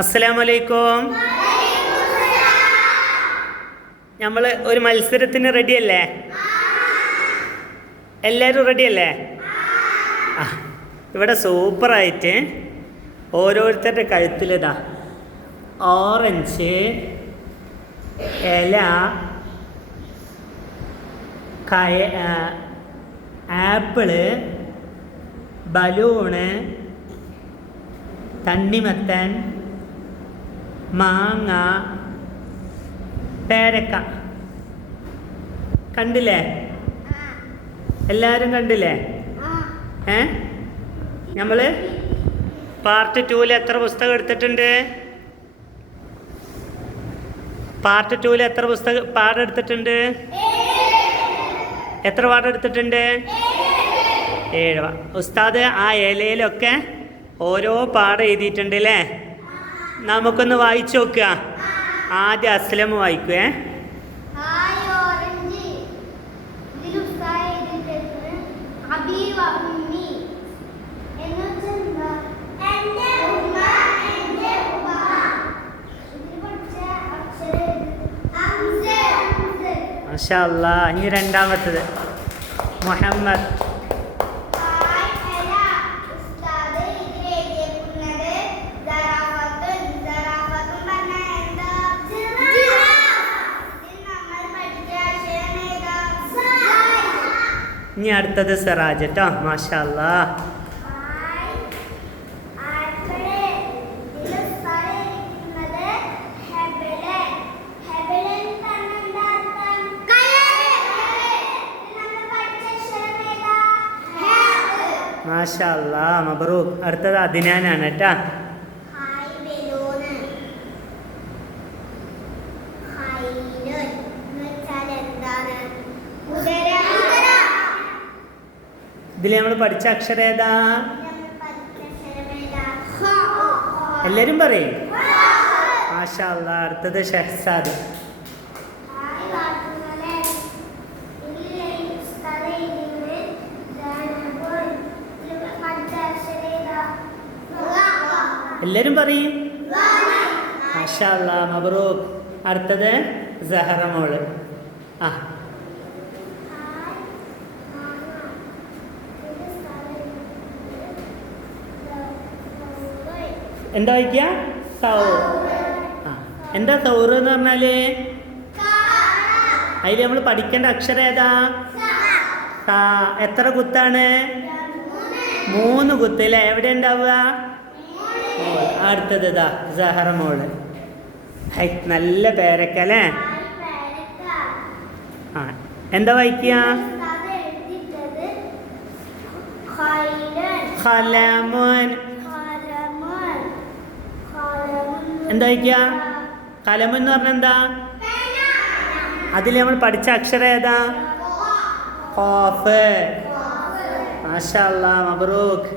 അസ്സലാമലൈക്കും. നമ്മൾ ഒരു മത്സരത്തിന് റെഡിയല്ലേ? എല്ലാവരും റെഡിയല്ലേ? ആ, ഇവിടെ സൂപ്പറായിട്ട് ഓരോരുത്തരുടെ കഴുത്തിലിതാ ഓറഞ്ച് ഇല, ആപ്പിള്, ബലൂണ്, തണ്ണിമത്തൻ, മാങ്ങ, പേരക്ക. കണ്ടില്ലേ? എല്ലാവരും കണ്ടില്ലേ? നമ്മൾ പാർട്ട് 2-ൽ എത്ര പുസ്തകം എടുത്തിട്ടുണ്ട്? പാർട്ട് 2-ൽ എത്ര പാഠം എടുത്തിട്ടുണ്ട്? എത്ര പാഠം എടുത്തിട്ടുണ്ട്? 7. ഉസ്താദ് ആ ഇലയിലൊക്കെ ഓരോ പാഠം എഴുതിയിട്ടുണ്ട് അല്ലേ? നമുക്കൊന്ന് വായിച്ചു നോക്കുക. ആദ്യം അസ്ലം വായിക്കുവേ. മാഷാ അല്ലാഹ്. ഇനി രണ്ടാമത്തത് മുഹമ്മദ്. ഇനി അടുത്തത് സിറാജ് കേട്ടോ. മാഷാ അല്ലാഹ്. മാഷാ അല്ലാഹ്, മബ്രൂക്ക്. അടുത്തത് അദ്നാനാണ് കേട്ടോ. ഇതിൽ നമ്മൾ പഠിച്ച അക്ഷരം ഏതാ? എല്ലാരും പറയും. മാഷാ അല്ലാഹ്. അടുത്തത് ഷഹ്സാദ്. എല്ലാരും പറയും. മാഷാ അല്ലാഹ്, മബ്രൂക്ക്. അടുത്തത് സഹറ മോള്. ആ, എന്താ വായിക്കുക? സൗർ. ആ, എന്താ സൗർ എന്ന് പറഞ്ഞാല്? അതിൽ നമ്മൾ പഠിക്കേണ്ട അക്ഷരം ഏതാ? എത്ര കുത്താണ്? 3 കുത്ത് അല്ലേ? എവിടെ ഉണ്ടാവുക? അടുത്തത് ഇതാ സഹറ മോള്. ഹൈ, നല്ല പേരക്ക അല്ലേ? ആ, എന്താ വായിക്കുക? ഖലമുൻ. എന്താ വായിക്കുക? കലമുൻ എന്ന് പറഞ്ഞാൽ എന്താ? അതിൽ നമ്മൾ പഠിച്ച അക്ഷരം ഏതാ? ഖാഫ്. മാഷാ അല്ലാഹ്, മബ്രൂക്ക്.